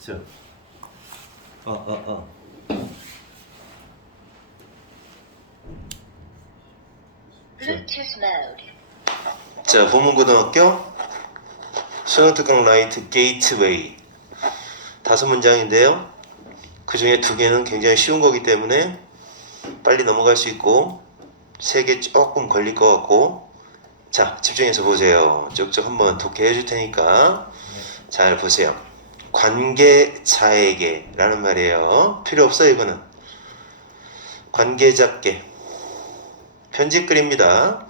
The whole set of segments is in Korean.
자, 어, 어, 어. Bluetooth mode. 자, 보문고등학교 수능특강 라이트 게이트웨이 5문장인데요. 그 중에 2개는 굉장히 쉬운 거기 때문에 빨리 넘어갈 수 있고 3개 조금 걸릴 것 같고, 자, 집중해서 보세요. 쭉쭉 한번 독해해 줄 테니까 잘 보세요. 관계자에게 라는 말이에요. 필요 없어요, 이거는. 관계자께 편집글입니다.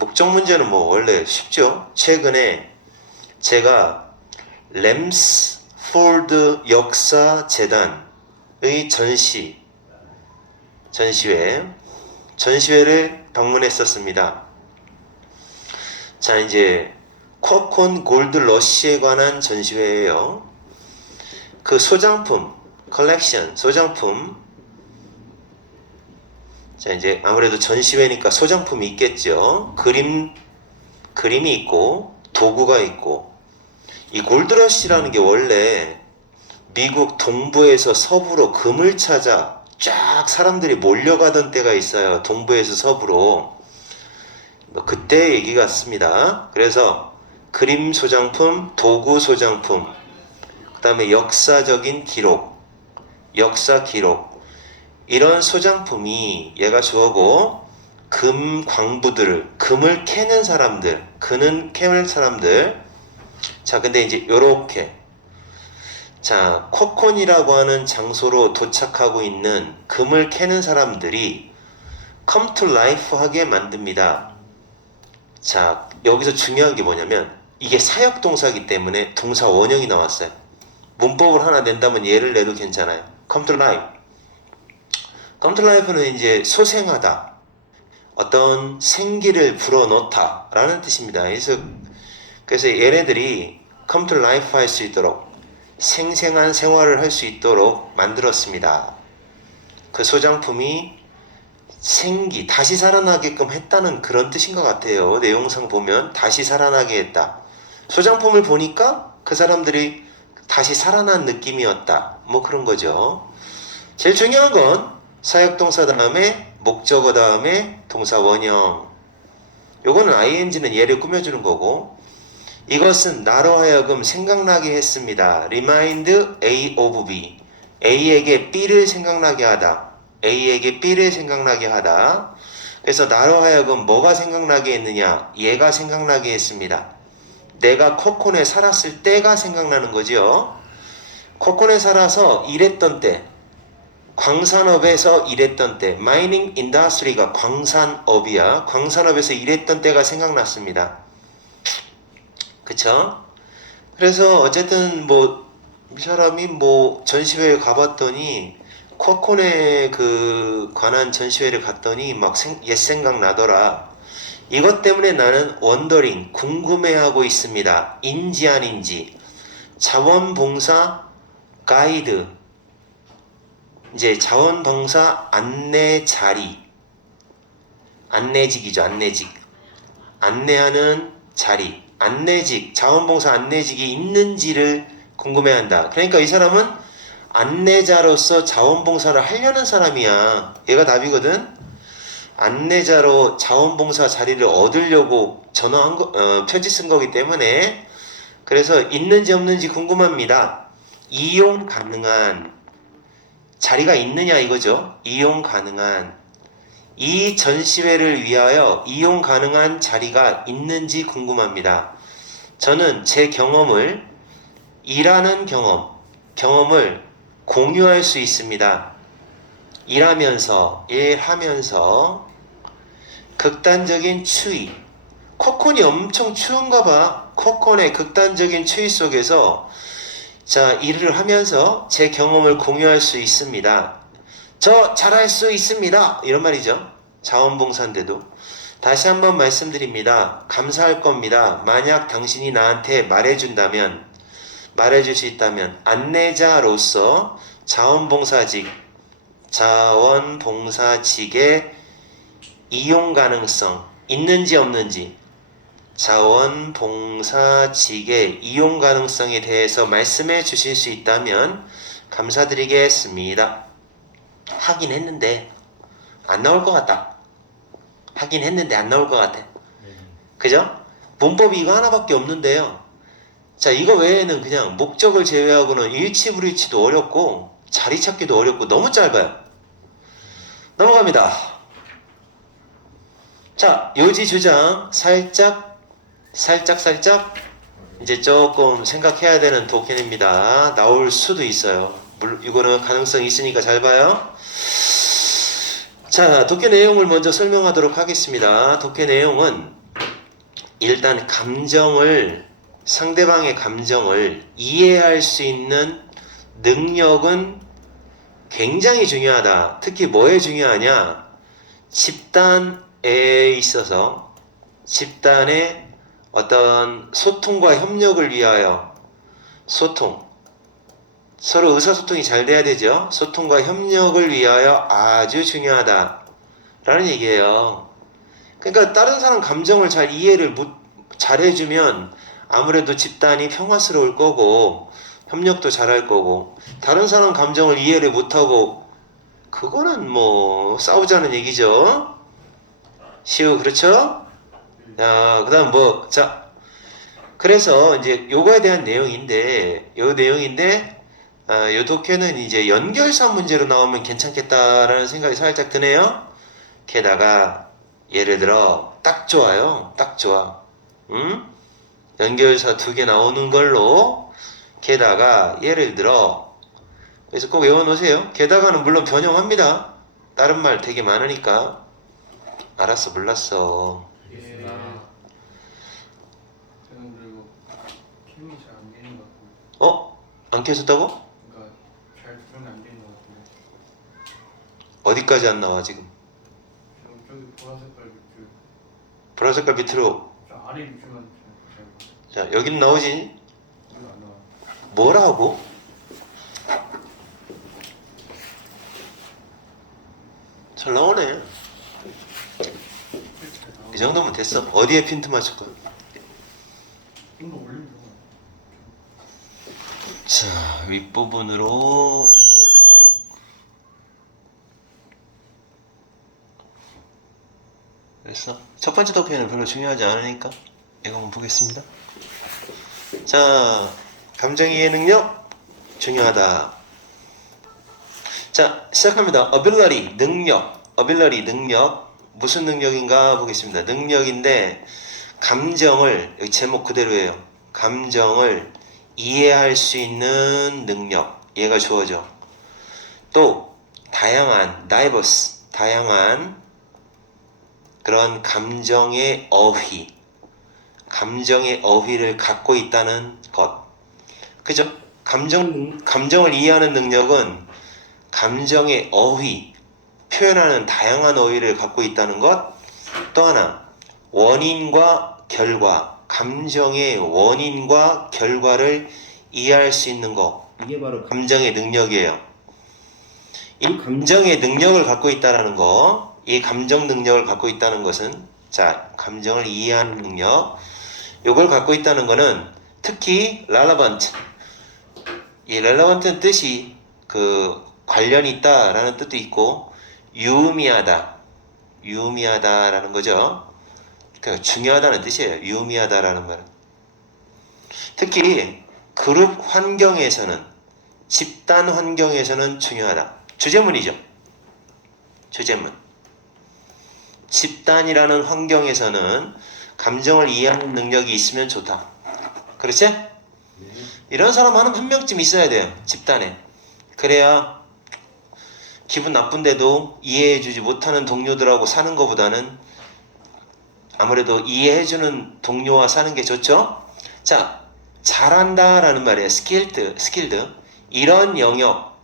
목적 문제는 뭐 원래 쉽죠. 최근에 제가 램스포드 역사재단의 전시회를 방문했었습니다. 자, 이제 코콘 골드 러시에 관한 전시회예요. 그 소장품, 컬렉션, 소장품. 자, 이제 아무래도 전시회니까 소장품이 있겠죠. 그림이 있고 도구가 있고. 이 골드러시라는 게 원래 미국 동부에서 서부로 금을 찾아 쫙 사람들이 몰려가던 때가 있어요. 동부에서 서부로. 그때 얘기 같습니다. 그래서 그림 소장품, 도구 소장품, 그 다음에 역사적인 기록, 역사 기록, 이런 소장품이 얘가 주어고, 금 광부들을, 금을 캐는 사람들, 자, 근데 이제 요렇게, 자, 코콘이라고 하는 장소로 도착하고 있는 금을 캐는 사람들이 come to life 하게 만듭니다. 자, 여기서 중요한 게 뭐냐면 이게 사역동사이기 때문에 동사 원형이 나왔어요. 문법을 하나 낸다면 얘를 내도 괜찮아요. come to life. come to life는 이제 소생하다, 어떤 생기를 불어넣다 라는 뜻입니다. 그래서 얘네들이 come to life 할 수 있도록, 생생한 생활을 할 수 있도록 만들었습니다. 그 소장품이 다시 살아나게끔 했다는 그런 뜻인 것 같아요. 내용상 보면 다시 살아나게 했다. 소장품을 보니까 그 사람들이 다시 살아난 느낌이었다. 뭐 그런 거죠. 제일 중요한 건 사역동사 다음에 목적어 다음에 동사 원형. 요거는 ing는 얘를 꾸며주는 거고, 이것은 나로 하여금 생각나게 했습니다. Remind A of B. A에게 B를 생각나게 하다. A에게 B를 생각나게 하다. 그래서 나로 하여금 뭐가 생각나게 했느냐? 얘가 생각나게 했습니다. 내가 코콘에 살았을 때가 생각나는 거죠. 코콘에 살아서 일했던 때, 광산업에서 일했던 때, 마이닝 인더스트리가 광산업이야. 광산업에서 일했던 때가 생각났습니다. 그쵸? 그래서 어쨌든 이 사람이 전시회에 가봤더니 코콘에 관한 전시회를 갔더니 막 옛 생각 나더라. 이것 때문에 나는 원더링, 궁금해하고 있습니다. 인지 아닌지. 자원봉사 가이드, 이제 자원봉사 안내 자리, 안내직이죠. 안내하는 자리, 자원봉사 안내직이 있는지를 궁금해한다. 그러니까 이 사람은 안내자로서 자원봉사를 하려는 사람이야. 얘가 답이거든. 안내자로 자원봉사 자리를 얻으려고 편지 쓴 거기 때문에, 그래서 있는지 없는지 궁금합니다. 이용 가능한 자리가 있느냐 이거죠. 이용 가능한, 이 전시회를 위하여 이용 가능한 자리가 있는지 궁금합니다. 저는 제 일하는 경험을 공유할 수 있습니다. 일하면서 극단적인 추위. 코콘이 엄청 추운가 봐. 코콘의 극단적인 추위 속에서 자, 일을 하면서 제 경험을 공유할 수 있습니다. 저 잘할 수 있습니다. 이런 말이죠. 자원봉사인데도. 다시 한번 말씀드립니다. 감사할 겁니다. 만약 당신이 나한테 말해줄 수 있다면, 안내자로서 자원봉사직의 이용 가능성 있는지 없는지, 자원봉사직의 이용 가능성에 대해서 말씀해 주실 수 있다면 감사드리겠습니다. 하긴 했는데 안 나올 것 같다. 하긴 했는데 안 나올 것 같아. 그죠? 문법이 이거 하나밖에 없는데요. 자, 이거 외에는 그냥 목적을 제외하고는 일치불일치도 어렵고 자리 찾기도 어렵고 너무 짧아요. 넘어갑니다. 자, 요지주장 살짝 이제 조금 생각해야 되는 독해입니다. 나올 수도 있어요. 물론 이거는 가능성이 있으니까 잘 봐요. 자, 독해 내용을 먼저 설명하도록 하겠습니다. 독해 내용은 일단 상대방의 감정을 이해할 수 있는 능력은 굉장히 중요하다. 특히 뭐에 중요하냐? 집단에 있어서 집단의 어떤 소통과 협력을 위하여 서로 의사소통이 잘 돼야 되죠. 소통과 협력을 위하여 아주 중요하다 라는 얘기예요. 그러니까 다른 사람 감정을 잘 이해를 잘 해주면 아무래도 집단이 평화스러울 거고 협력도 잘할 거고, 다른 사람 감정을 이해를 못하고 그거는 뭐 싸우자는 얘기죠. 시우 그렇죠? 자, 그 다음 그래서 이제 요거에 대한 내용인데 요 독해는 이제 연결사 문제로 나오면 괜찮겠다라는 생각이 살짝 드네요. 게다가 예를 들어 딱 좋아요. 딱 좋아. 연결사 2개 나오는 걸로, 게다가 예를 들어, 그래서 꼭 외워놓으세요. 게다가는 물론 변형합니다. 다른 말 되게 많으니까. 알았어, 몰랐어. 알겠습니다. 저는 그리고 캠이 잘 안 되는 것 같은데. 안 켜졌다고? 그러니까 잘 조정이 안 되는 것 같은데. 어디까지 안 나와 지금? 저기 보라 색깔 밑에 보라 색깔 밑으로. 저 아래 밑에만 잘 자, 여기는 나오지? 여기 안 나와. 뭐라고? 잘 나오네. 이 정도면 됐어. 어디에 핀트 맞출 거야? 좀더 올리면 좋아. 자, 윗부분으로 됐어. 첫 번째 도표는 별로 중요하지 않으니까 이거 한번 보겠습니다. 자, 감정이해 능력 중요하다. 자, 시작합니다. ability 능력 무슨 능력인가 보겠습니다. 능력인데 감정을, 여기 제목 그대로예요. 감정을 이해할 수 있는 능력, 얘가 주어져. 또 다양한 다양한 그런 감정의 어휘를 갖고 있다는 것. 그죠? 감정을 이해하는 능력은 감정의 표현하는 다양한 어휘를 갖고 있다는 것. 또 하나, 원인과 결과, 감정의 원인과 결과를 이해할 수 있는 것. 이게 바로 감정의 능력이에요. 이 감정의 능력을 갖고 있다는 거, 이 감정 능력을 갖고 있다는 것은, 자, 감정을 이해하는 능력, 이걸 갖고 있다는 것은 특히 relevant, 이 relevant는 뜻이 관련이 있다라는 뜻도 있고, 유의미하다라는 거죠. 그러니까 중요하다는 뜻이에요. 유의미하다라는 말은. 특히 그룹 환경에서는, 집단 환경에서는 중요하다. 주제문이죠. 주제문. 집단이라는 환경에서는 감정을 이해하는 능력이 있으면 좋다. 그렇지? 이런 사람 한 명쯤 있어야 돼요. 집단에. 그래야 기분 나쁜데도 이해해주지 못하는 동료들하고 사는 것보다는 아무래도 이해해주는 동료와 사는 게 좋죠? 자, 잘한다라는 말이에요. skilled. 이런 영역,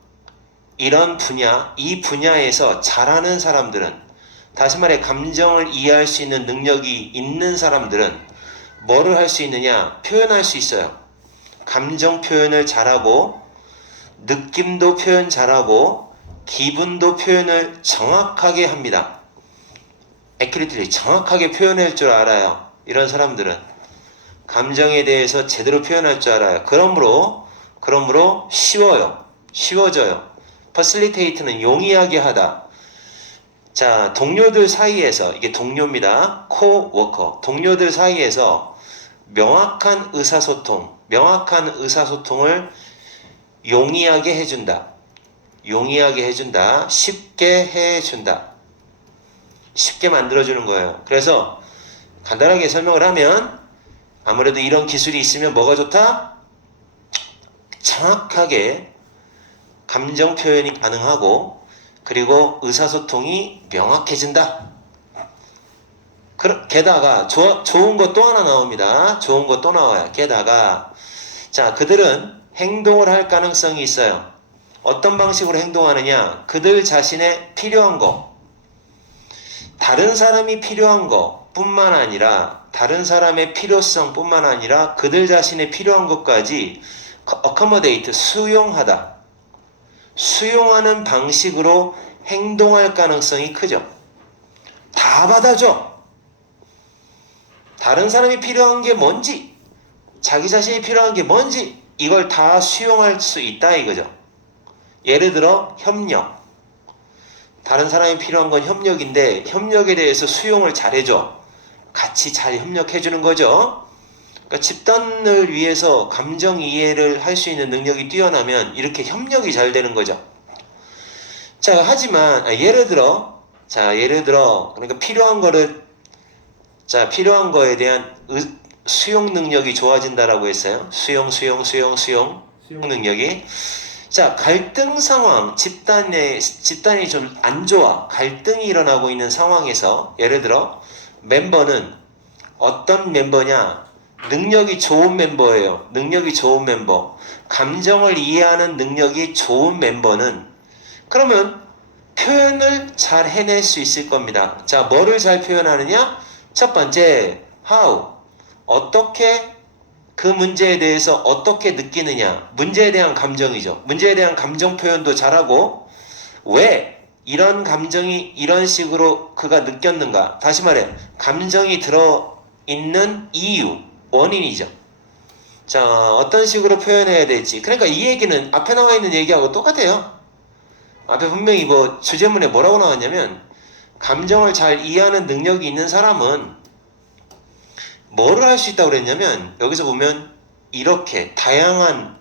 이런 분야, 이 분야에서 잘하는 사람들은, 다시 말해 감정을 이해할 수 있는 능력이 있는 사람들은 뭐를 할 수 있느냐? 표현할 수 있어요. 감정 표현을 잘하고, 느낌도 표현 잘하고, 기분도 표현을 정확하게 합니다. accurately, 정확하게 표현할 줄 알아요. 이런 사람들은 감정에 대해서 제대로 표현할 줄 알아요. 그러므로 쉬워져요. facilitate는 용이하게 하다. 자, 동료들 사이에서, 이게 동료입니다. coworker. 동료들 사이에서 명확한 의사소통을 용이하게 해준다. 쉽게 해준다. 쉽게 만들어주는 거예요. 그래서 간단하게 설명을 하면 아무래도 이런 기술이 있으면 뭐가 좋다? 정확하게 감정 표현이 가능하고 그리고 의사소통이 명확해진다. 게다가 좋은 것 또 하나 나옵니다. 좋은 것 또 나와요. 게다가 자, 그들은 행동을 할 가능성이 있어요. 어떤 방식으로 행동하느냐? 그들 자신의 필요한 거, 다른 사람이 필요한 거 뿐만 아니라 다른 사람의 필요성 뿐만 아니라 그들 자신의 필요한 것까지 accommodate, 수용하는 방식으로 행동할 가능성이 크죠. 다 받아줘. 다른 사람이 필요한 게 뭔지, 자기 자신이 필요한 게 뭔지 이걸 다 수용할 수 있다 이거죠. 예를 들어 협력. 다른 사람이 필요한 건 협력인데 협력에 대해서 수용을 잘해줘. 같이 잘 협력해주는 거죠. 그러니까 집단을 위해서 감정 이해를 할 수 있는 능력이 뛰어나면 이렇게 협력이 잘 되는 거죠. 자, 하지만 예를 들어 그러니까 필요한 거에 대한 수용 능력이 좋아진다라고 했어요. 수용 능력이. 자, 갈등 상황, 집단이 좀 안 좋아. 갈등이 일어나고 있는 상황에서 예를 들어 멤버는 어떤 멤버냐? 능력이 좋은 멤버예요. 감정을 이해하는 능력이 좋은 멤버는 그러면 표현을 잘 해낼 수 있을 겁니다. 자, 뭐를 잘 표현하느냐? 첫 번째, how. 어떻게 그 문제에 대해서 어떻게 느끼느냐. 문제에 대한 감정이죠. 문제에 대한 감정 표현도 잘하고 왜 이런 감정이 이런 식으로 그가 느꼈는가. 다시 말해 감정이 들어있는 이유, 원인이죠. 자, 어떤 식으로 표현해야 될지. 그러니까 이 얘기는 앞에 나와 있는 얘기하고 똑같아요. 앞에 분명히 주제문에 뭐라고 나왔냐면 감정을 잘 이해하는 능력이 있는 사람은 뭐를 할 수 있다고 그랬냐면 여기서 보면 이렇게 다양한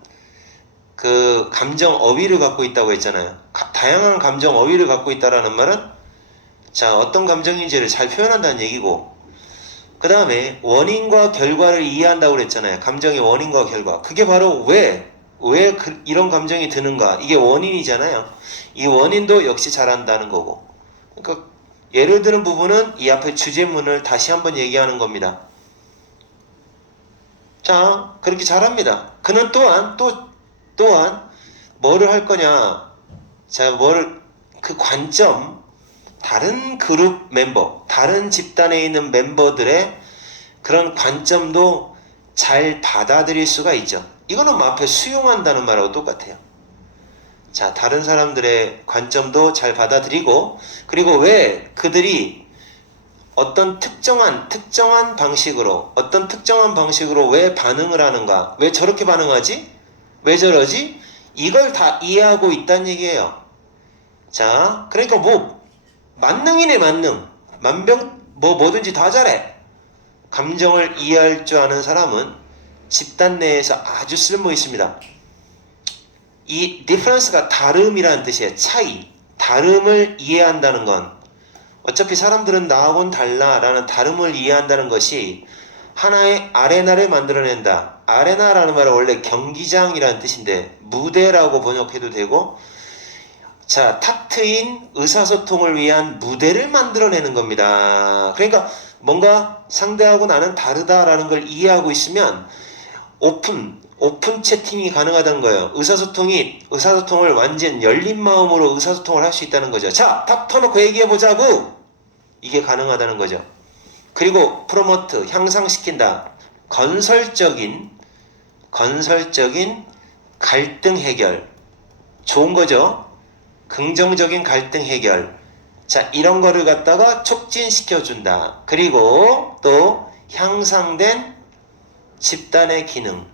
그 감정 어휘를 갖고 있다고 했잖아요. 다양한 감정 어휘를 갖고 있다라는 말은 자, 어떤 감정인지를 잘 표현한다는 얘기고 그 다음에 원인과 결과를 이해한다고 그랬잖아요. 감정의 원인과 결과. 그게 바로 왜 이런 감정이 드는가. 이게 원인이잖아요. 이 원인도 역시 잘한다는 거고. 그러니까 예를 드는 부분은 이 앞에 주제문을 다시 한번 얘기하는 겁니다. 자, 그렇게 잘합니다. 그는 또한 뭐를 할 거냐. 자, 그 관점, 다른 그룹 멤버, 다른 집단에 있는 멤버들의 그런 관점도 잘 받아들일 수가 있죠. 이거는 앞에 수용한다는 말하고 똑같아요. 자, 다른 사람들의 관점도 잘 받아들이고, 그리고 왜 그들이 어떤 특정한 방식으로 왜 반응을 하는가, 왜 저렇게 반응하지, 왜 저러지, 이걸 다 이해하고 있다는 얘기예요. 자, 그러니까 만능이네. 뭐든지 다 잘해. 감정을 이해할 줄 아는 사람은 집단 내에서 아주 쓸모 있습니다. 이 difference가 다름이라는 뜻이에요. 차이, 다름을 이해한다는 건 어차피 사람들은 나하고는 달라라는 다름을 이해한다는 것이 하나의 아레나를 만들어낸다. 아레나라는 말은 원래 경기장이라는 뜻인데 무대라고 번역해도 되고, 자, 탁 트인 의사소통을 위한 무대를 만들어내는 겁니다. 그러니까 뭔가 상대하고 나는 다르다라는 걸 이해하고 있으면 오픈 채팅이 가능하다는 거예요. 의사소통을 완전 열린 마음으로 의사소통을 할 수 있다는 거죠. 자, 탁 터놓고 얘기해보자고! 이게 가능하다는 거죠. 그리고 프로모트, 향상시킨다. 건설적인 갈등 해결. 좋은 거죠. 긍정적인 갈등 해결. 자, 이런 거를 갖다가 촉진시켜준다. 그리고 또 향상된 집단의 기능.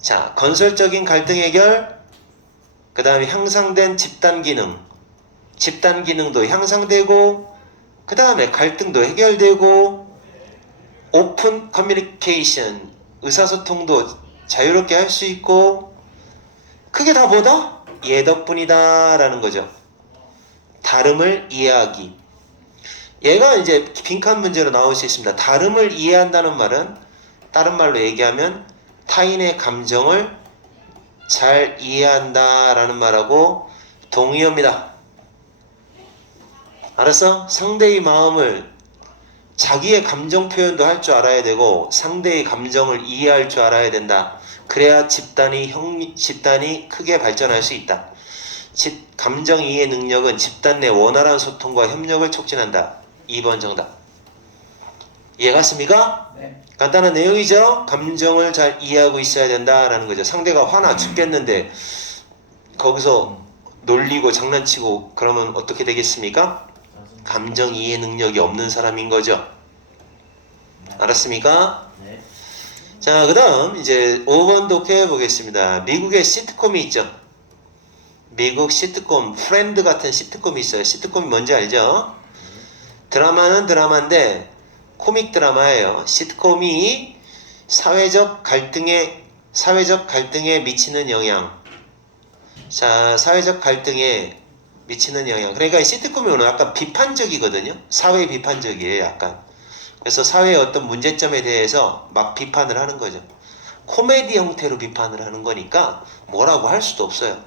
자, 건설적인 갈등 해결, 그 다음에 향상된 집단 기능. 집단 기능도 향상되고, 그 다음에 갈등도 해결되고, 오픈 커뮤니케이션, 의사소통도 자유롭게 할 수 있고, 그게 다 뭐다? 얘 덕분이다 라는 거죠. 다름을 이해하기. 얘가 이제 빈칸 문제로 나올 수 있습니다. 다름을 이해한다는 말은 다른 말로 얘기하면 타인의 감정을 잘 이해한다 라는 말하고 동의어입니다. 알았어? 상대의 마음을, 자기의 감정 표현도 할 줄 알아야 되고 상대의 감정을 이해할 줄 알아야 된다. 그래야 집단이 크게 발전할 수 있다. 감정 이해 능력은 집단 내 원활한 소통과 협력을 촉진한다. 2번 정답. 이해 갔습니까? 네. 간단한 내용이죠. 감정을 잘 이해하고 있어야 된다라는 거죠. 상대가 화나 죽겠는데 거기서 놀리고 장난치고 그러면 어떻게 되겠습니까? 감정 이해 능력이 없는 사람인 거죠. 알았습니까? 네. 자, 그 다음 이제 5번 독해 보겠습니다. 미국의 시트콤이 있죠. 미국 시트콤, 프렌드 같은 시트콤이 있어요. 시트콤이 뭔지 알죠? 드라마는 드라마인데 코믹 드라마예요. 시트콤이 사회적 갈등에 미치는 영향. 자, 사회적 갈등에 미치는 영향. 그러니까 이 시트콤이 오늘 약간 비판적이거든요. 사회 비판적이에요, 약간. 그래서 사회의 어떤 문제점에 대해서 막 비판을 하는 거죠. 코미디 형태로 비판을 하는 거니까 뭐라고 할 수도 없어요.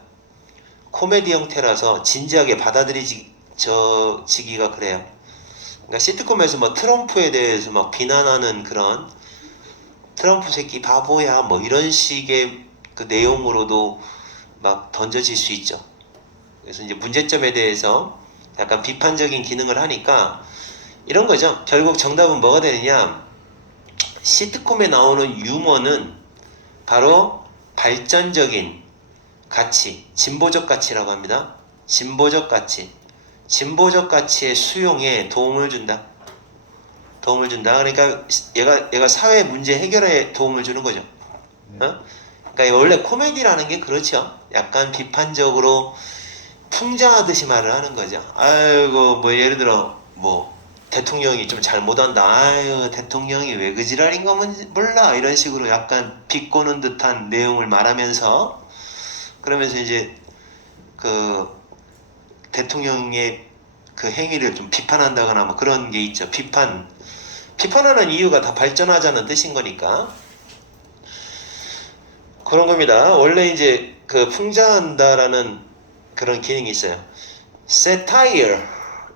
코미디 형태라서 진지하게 받아들이지기가 그래요. 그러니까 시트콤에서 뭐 트럼프에 대해서 막 비난하는 그런 트럼프 새끼 바보야 뭐 이런 식의 그 내용으로도 막 던져질 수 있죠. 그래서 이제 문제점에 대해서 약간 비판적인 기능을 하니까 이런 거죠. 결국 정답은 뭐가 되느냐? 시트콤에 나오는 유머는 바로 발전적인 가치, 진보적 가치라고 합니다. 진보적 가치. 진보적 가치의 수용에 도움을 준다. 도움을 준다. 그러니까 얘가 사회 문제 해결에 도움을 주는 거죠. 어? 그러니까 원래 코미디라는 게 그렇죠. 약간 비판적으로 풍자하듯이 말을 하는 거죠. 아이고 뭐 예를 들어 뭐 대통령이 좀 잘못한다. 아유 대통령이 왜 그 지랄인 거 몰라. 이런 식으로 약간 비꼬는 듯한 내용을 말하면서 그러면서 이제 그 대통령의 그 행위를 좀 비판한다거나 뭐 그런 게 있죠. 비판하는 이유가 다 발전하자는 뜻인 거니까 그런 겁니다. 원래 이제 그 풍자한다라는 그런 기능이 있어요. satire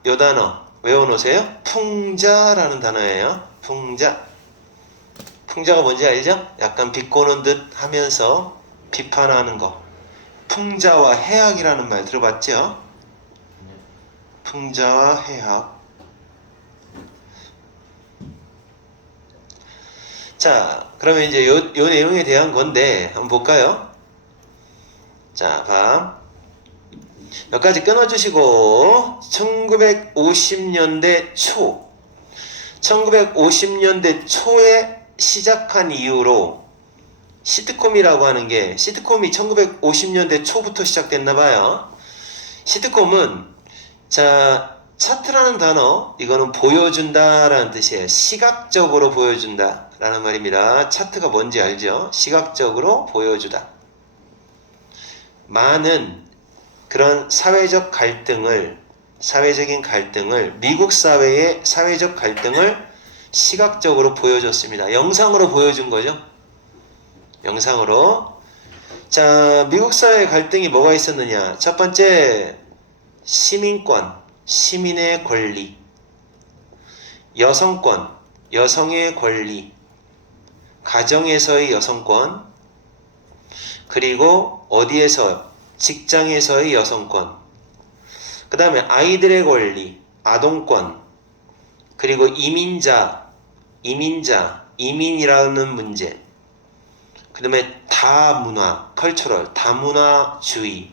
요 단어 외워놓으세요. 풍자라는 단어예요. 풍자가 뭔지 알죠? 약간 비꼬는 듯 하면서 비판하는 거. 풍자와 해악이라는 말 들어봤죠? 풍자와 해악. 자, 그러면 이제 요 내용에 대한 건데 한번 볼까요? 자, 봐. 몇 가지 끊어주시고 1950년대 초에 시작한 이후로 시트콤이라고 하는 게 시트콤이 1950년대 초부터 시작됐나 봐요. 시트콤은 자 차트라는 단어 이거는 보여준다라는 뜻이에요. 시각적으로 보여준다 라는 말입니다. 차트가 뭔지 알죠? 시각적으로 보여주다. 많은 그런 사회적인 갈등을 미국 사회의 사회적 갈등을 시각적으로 보여줬습니다. 영상으로 보여준 거죠. 영상으로. 자, 미국 사회의 갈등이 뭐가 있었느냐? 첫 번째, 시민권, 시민의 권리. 여성권, 여성의 권리. 가정에서의 여성권. 그리고 어디에서? 직장에서의 여성권. 그 다음에 아이들의 권리, 아동권. 그리고 이민이라는 문제. 그 다음에 다문화, 컬처럴, 다문화주의.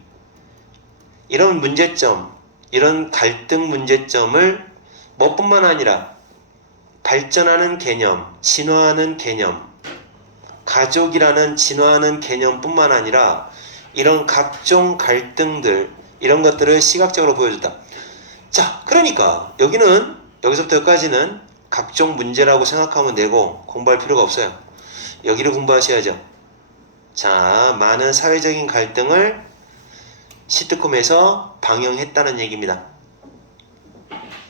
이런 문제점, 이런 갈등 문제점을 뭐뿐만 아니라 발전하는 개념, 진화하는 개념, 가족이라는 진화하는 개념뿐만 아니라 이런 각종 갈등들, 이런 것들을 시각적으로 보여준다. 자, 그러니까 여기는 여기서부터 여기까지는 각종 문제라고 생각하면 되고 공부할 필요가 없어요. 여기를 공부하셔야죠. 자, 많은 사회적인 갈등을 시트콤에서 방영했다는 얘기입니다.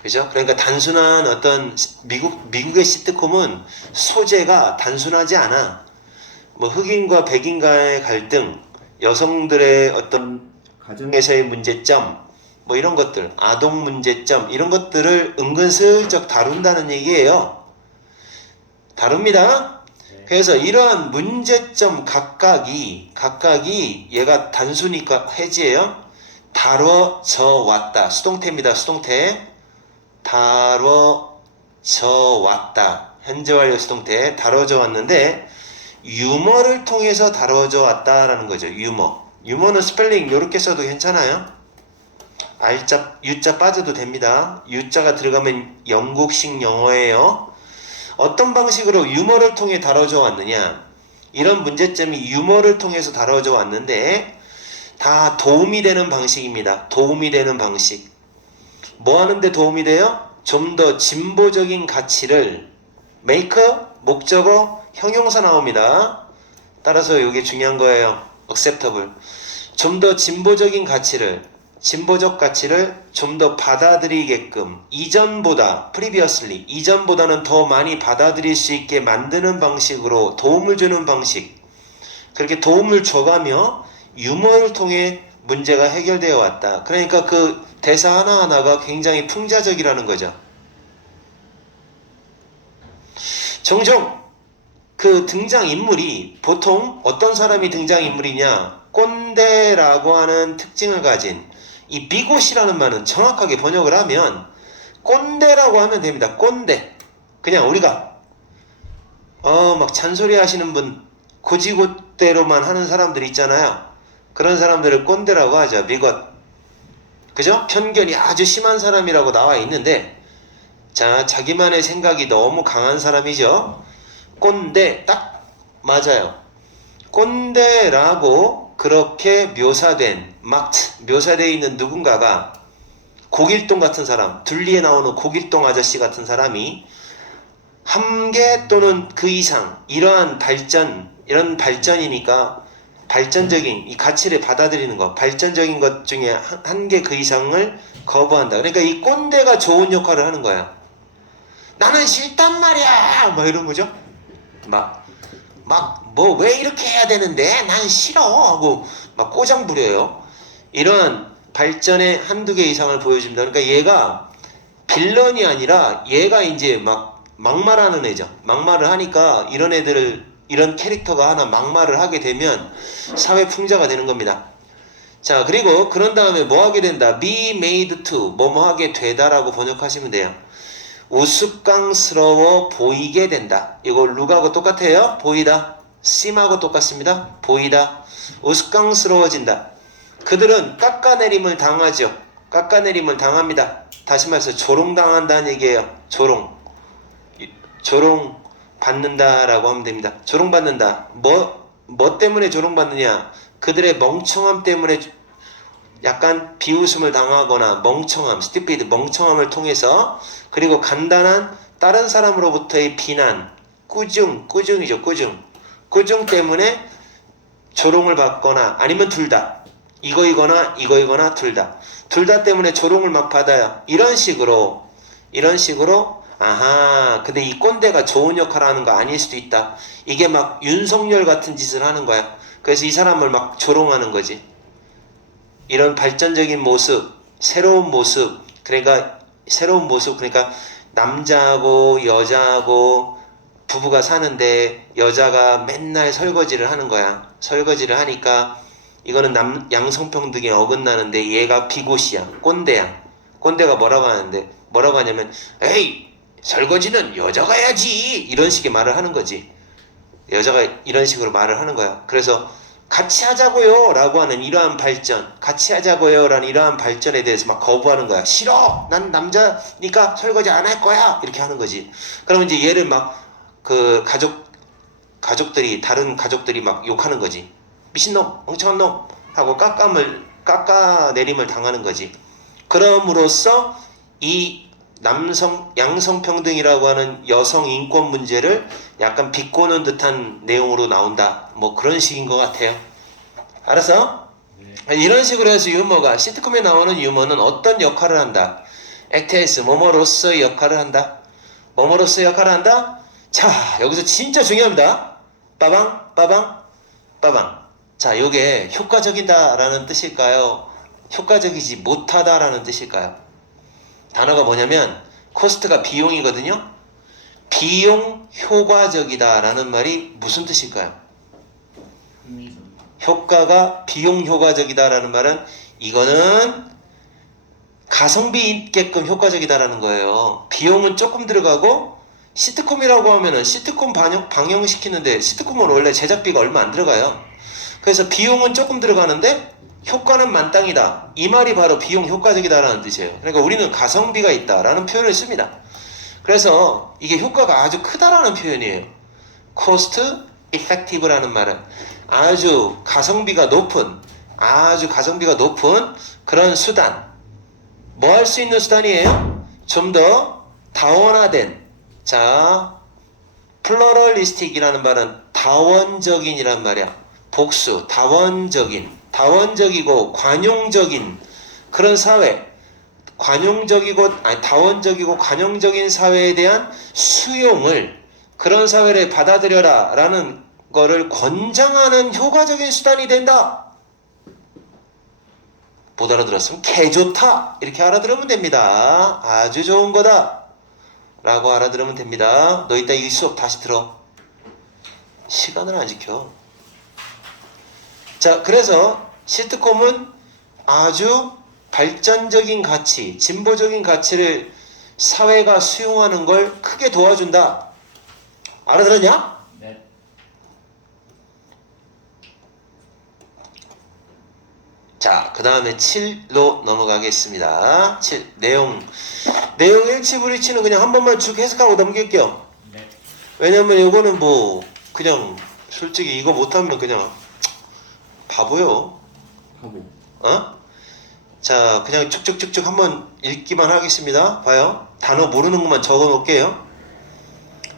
그죠? 그러니까 단순한 어떤 미국의 시트콤은 소재가 단순하지 않아. 뭐 흑인과 백인과의 갈등, 여성들의 어떤 가정에서의 문제점, 뭐 이런 것들, 아동 문제점, 이런 것들을 은근슬쩍 다룬다는 얘기예요. 다룹니다. 그래서 이러한 문제점 각각이 얘가 단수니까 해지예요. 다뤄져 왔다. 수동태입니다. 수동태. 다뤄져 왔다. 현재 완료 수동태. 다뤄져 왔는데 유머를 통해서 다뤄져 왔다라는 거죠. 유머는 스펠링 이렇게 써도 괜찮아요. R자, U자 빠져도 됩니다. U자가 들어가면 영국식 영어예요. 어떤 방식으로 유머를 통해 다뤄져 왔느냐? 이런 문제점이 유머를 통해서 다뤄져 왔는데 다 도움이 되는 방식입니다. 도움이 되는 방식. 뭐 하는데 도움이 돼요? 좀 더 진보적인 가치를 make, 목적어, 형용사 나옵니다. 따라서 이게 중요한 거예요. acceptable. 좀 더 진보적인 가치를, 진보적 가치를 좀 더 받아들이게끔 이전보다 previously 이전보다는 더 많이 받아들일 수 있게 만드는 방식으로 도움을 주는 방식, 그렇게 도움을 줘가며 유머를 통해 문제가 해결되어 왔다. 그러니까 그 대사 하나하나가 굉장히 풍자적이라는 거죠. 종종 그 등장인물이 보통 어떤 사람이 등장인물이냐, 꼰대라고 하는 특징을 가진, 이 비고시라는 말은 정확하게 번역을 하면 꼰대라고 하면 됩니다. 꼰대. 그냥 우리가 막 잔소리 하시는 분, 고지고대로만 하는 사람들 있잖아요. 그런 사람들을 꼰대라고 하죠. 비got. 그죠? 편견이 아주 심한 사람이라고 나와 있는데, 자, 자기만의 생각이 너무 강한 사람이죠. 꼰대, 딱 맞아요. 꼰대라고 그렇게 묘사된, 묘사되어 있는 누군가가, 고길동 같은 사람, 둘리에 나오는 고길동 아저씨 같은 사람이 한 개 또는 그 이상 이러한 발전, 이런 발전이니까 발전적인 이 가치를 받아들이는 것, 발전적인 것 중에 한 개 그 이상을 거부한다. 그러니까 이 꼰대가 좋은 역할을 하는 거야. 나는 싫단 말이야, 뭐 이런 거죠. 뭐 왜 이렇게 해야 되는데 난 싫어 하고 막 꼬장 부려요. 이런 발전의 한두 개 이상을 보여줍니다. 그러니까 얘가 빌런이 아니라 얘가 이제 막 막말하는 애죠. 막말을 하니까 이런 애들을, 이런 캐릭터가 하나 막말을 하게 되면 사회 풍자가 되는 겁니다. 자, 그리고 그런 다음에 뭐 하게 된다? be made to, 뭐뭐 하게 되다라고 번역하시면 돼요. 우스꽝스러워 보이게 된다. 이거 룩하고 똑같아요. 보이다. sim하고 똑같습니다. 보이다. 우스꽝스러워진다. 그들은 깎아내림을 당하죠. 깎아내림을 당합니다. 다시 말해서 조롱당한다는 얘기예요. 조롱 받는다라고 하면 됩니다. 조롱받는다. 뭐 때문에 조롱받느냐? 그들의 멍청함 때문에 약간 비웃음을 당하거나 멍청함, stupid, 멍청함을 통해서, 그리고 간단한 다른 사람으로부터의 비난, 꾸중이죠. 꾸중 때문에 조롱을 받거나, 아니면 둘 다, 이거이거나 둘 다. 둘 다 때문에 조롱을 막 받아요. 이런 식으로 아하, 근데 이 꼰대가 좋은 역할을 하는 거 아닐 수도 있다. 이게 막 윤석열 같은 짓을 하는 거야. 그래서 이 사람을 막 조롱하는 거지. 이런 발전적인 모습, 새로운 모습, 그러니까 남자하고 여자하고 부부가 사는데 여자가 맨날 설거지를 하는 거야. 설거지를 하니까 이거는 양성평등에 어긋나는데 얘가 비고시야. 꼰대야. 꼰대가 뭐라고 하냐면 에이, 설거지는 여자가 해야지, 이런 식의 말을 하는 거지. 여자가 이런 식으로 말을 하는 거야. 그래서 같이 하자고요 라고 하는 이러한 발전, 같이 하자고요 라는 이러한 발전에 대해서 막 거부하는 거야. 싫어! 난 남자니까 설거지 안 할 거야! 이렇게 하는 거지. 그러면 이제 얘를 막 그 가족들이, 다른 가족들이 막 욕하는 거지. 미친놈! 멍청한 놈! 하고 깎아내림을 당하는 거지. 그럼으로써 이 양성평등이라고 하는 여성 인권 문제를 약간 비꼬는 듯한 내용으로 나온다. 뭐 그런 식인 것 같아요. 알았어? 이런 식으로 해서 유머가, 시트콤에 나오는 유머는 어떤 역할을 한다? act as, 뭐뭐로서의 역할을 한다. 뭐뭐로서의 역할을 한다? 자, 여기서 진짜 중요합니다. 빠방, 빠방, 빠방. 자, 요게 효과적이다라는 뜻일까요? 효과적이지 못하다라는 뜻일까요? 단어가 뭐냐면 코스트가 비용이거든요. 비용 효과적이다라는 말이 무슨 뜻일까요? 효과가 비용 효과적이다라는 말은 이거는 가성비 있게끔 효과적이다라는 거예요. 비용은 조금 들어가고, 시트콤이라고 하면은 시트콤 방영시키는데 시트콤은 원래 제작비가 얼마 안 들어가요. 그래서 비용은 조금 들어가는데 효과는 만땅이다. 이 말이 바로 비용 효과적이다라는 뜻이에요. 그러니까 우리는 가성비가 있다라는 표현을 씁니다. 그래서 이게 효과가 아주 크다라는 표현이에요. cost effective라는 말은 아주 가성비가 높은 그런 수단. 뭐 할 수 있는 수단이에요? 좀 더 다원화된, 자, 플러럴리스틱이라는 말은 다원적인이란 말이야. 복수, 다원적이고 관용적인 그런 사회, 다원적이고 관용적인 사회에 대한 수용을, 그런 사회를 받아들여라 라는 거를 권장하는 효과적인 수단이 된다. 못 알아들었으면 개좋다 이렇게 알아들으면 됩니다. 아주 좋은 거다 라고 알아들으면 됩니다. 너 이따 이 수업 다시 들어. 시간을 안 지켜. 자, 그래서 시트콤은 아주 발전적인 가치, 진보적인 가치를 사회가 수용하는 걸 크게 도와준다. 알아들었냐? 네. 자, 그 다음에 7로 넘어가겠습니다. 7. 내용 일치불이치는 그냥 한 번만 쭉 해석하고 넘길게요. 네. 왜냐면 이거는 뭐 그냥 솔직히 이거 못하면 그냥 바보요. 하고. 자, 그냥 쭉쭉쭉쭉 한번 읽기만 하겠습니다. 봐요. 단어 모르는 것만 적어 놓을게요.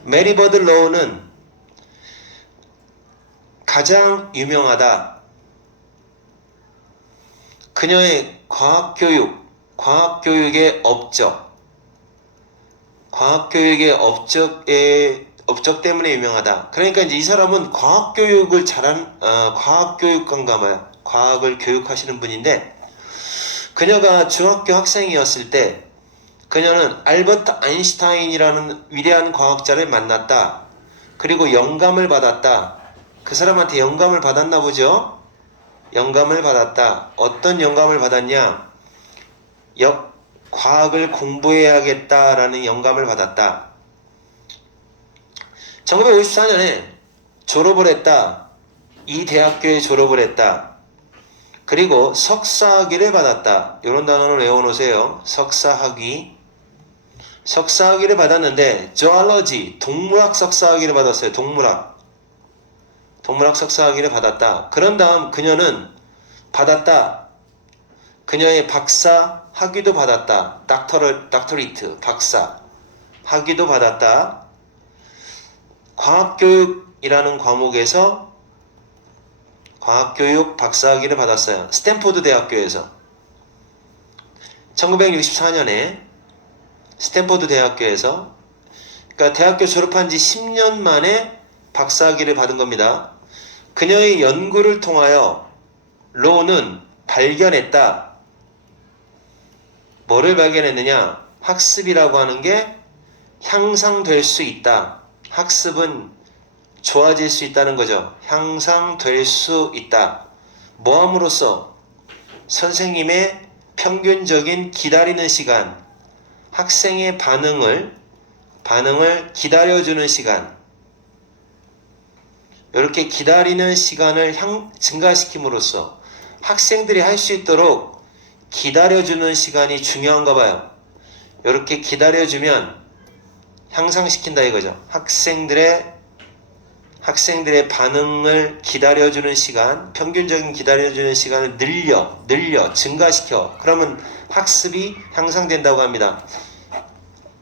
메리 버드 로우는 가장 유명하다. 그녀의 과학교육의 업적 때문에 유명하다. 그러니까 이제 이 사람은 과학교육을 잘한 과학교육가인가 봐요. 과학을 교육하시는 분인데, 그녀가 중학교 학생이었을 때 그녀는 알버트 아인슈타인이라는 위대한 과학자를 만났다. 그리고 영감을 받았다. 그 사람한테 영감을 받았나 보죠? 영감을 받았다. 어떤 영감을 받았냐? 과학을 공부해야겠다라는 영감을 받았다. 1954년에 졸업을 했다. 이 대학교에 졸업을 했다. 그리고 석사학위를 받았다. 이런 단어를 외워놓으세요. 석사학위를 받았는데 zoology, 동물학 석사학위를 받았어요. 동물학 석사학위를 받았다. 그런 다음 그녀는 그녀의 박사 학위도 받았다. 닥터리트, 박사 학위도 받았다. 과학교육이라는 과목에서 과학교육 박사학위를 받았어요. 스탠포드 대학교에서 1964년에 스탠포드 대학교에서, 그러니까 대학교 졸업한 지 10년 만에 박사학위를 받은 겁니다. 그녀의 연구를 통하여 로우는 발견했다. 뭐를 발견했느냐? 학습이라고 하는 게 향상될 수 있다. 학습은 좋아질 수 있다는 거죠. 향상될 수 있다. 뭐함으로써? 선생님의 평균적인 기다리는 시간, 학생의 반응을 기다려주는 시간, 이렇게 기다리는 시간을 증가시킴으로써 학생들이 할 수 있도록 기다려주는 시간이 중요한가 봐요. 이렇게 기다려주면 향상시킨다 이거죠. 학생들의 반응을 기다려주는 시간, 평균적인 기다려주는 시간을 늘려, 증가시켜. 그러면 학습이 향상된다고 합니다.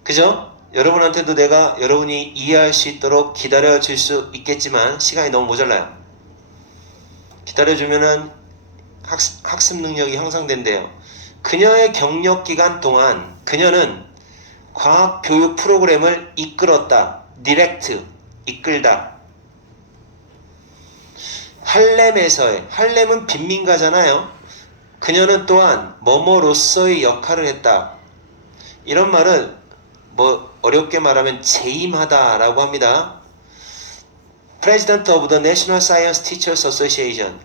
그죠? 여러분한테도 내가 여러분이 이해할 수 있도록 기다려줄 수 있겠지만 시간이 너무 모자라요. 기다려주면은 학습 능력이 향상된대요. 그녀의 경력 기간 동안 그녀는 과학 교육 프로그램을 이끌었다. 디렉트, 이끌다. 할렘은 빈민가잖아요. 그녀는 또한 뭐뭐로서의 역할을 했다. 이런 말은 뭐 어렵게 말하면 재임하다라고 합니다. President of the National Science Teachers Association,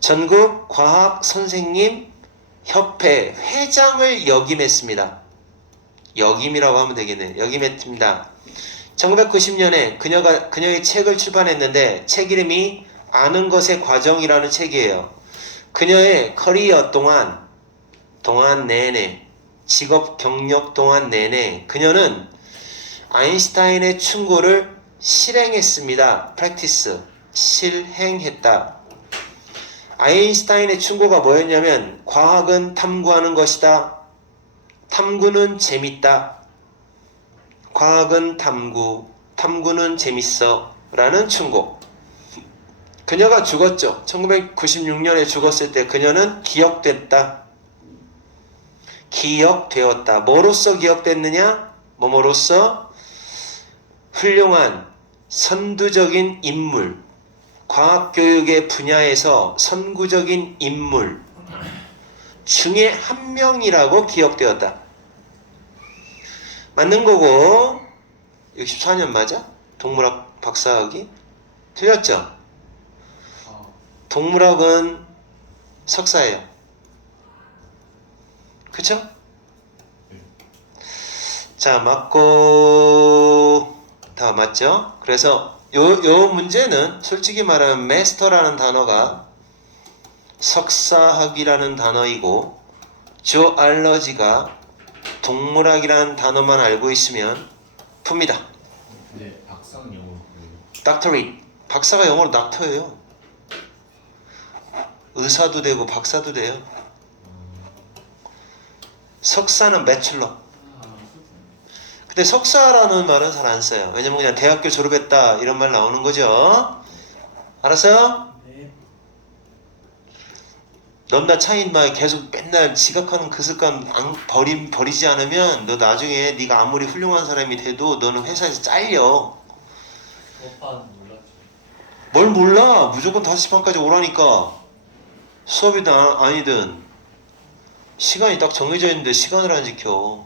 전국 과학 선생님 협회 회장을 역임했습니다. 역임이라고 하면 되겠네요. 역임했습니다. 1990년에 그녀의 책을 출판했는데 책 이름이 아는 것의 과정이라는 책이에요. 그녀의 커리어 동안 내내, 직업 경력 동안 내내 그녀는 아인슈타인의 충고를 실행했습니다. practice, 실행했다. 아인슈타인의 충고가 뭐였냐면 과학은 탐구하는 것이다. 탐구는 재밌다. 과학은 탐구는 재밌어 라는 충고. 그녀가 죽었죠. 1996년에 죽었을 때 그녀는 기억됐다. 기억되었다. 뭐로서 기억됐느냐? 뭐뭐로서? 훌륭한 선두적인 인물, 과학교육의 분야에서 선구적인 인물 중에 한 명이라고 기억되었다. 맞는 거고 64년 맞아? 동물학 박사학위? 틀렸죠? 동물학은 석사예요. 그쵸? 자, 맞고 다 맞죠? 그래서 요 문제는 솔직히 말하면 마스터라는 단어가 석사학이라는 단어이고 조알러지가 동물학이라는 단어만 알고 있으면 풉니다. 네, 박사는 영어로 doctorate. 박사가 영어로 닥터예요. 의사도 되고 박사도 돼요. 석사는 배출러. 근데 석사라는 말은 잘 안 써요. 왜냐면 그냥 대학교 졸업했다 이런 말 나오는 거죠. 알았어요? 네. 넌나 차인 말 계속 맨날 지각하는 그 습관 버리지 않으면 너 나중에 네가 아무리 훌륭한 사람이 돼도 너는 회사에서 잘려. 오빠는 몰랐죠. 뭘 몰라. 무조건 5시 반까지 오라니까. 수업이든 아니든 시간이 딱 정해져 있는데 시간을 안 지켜.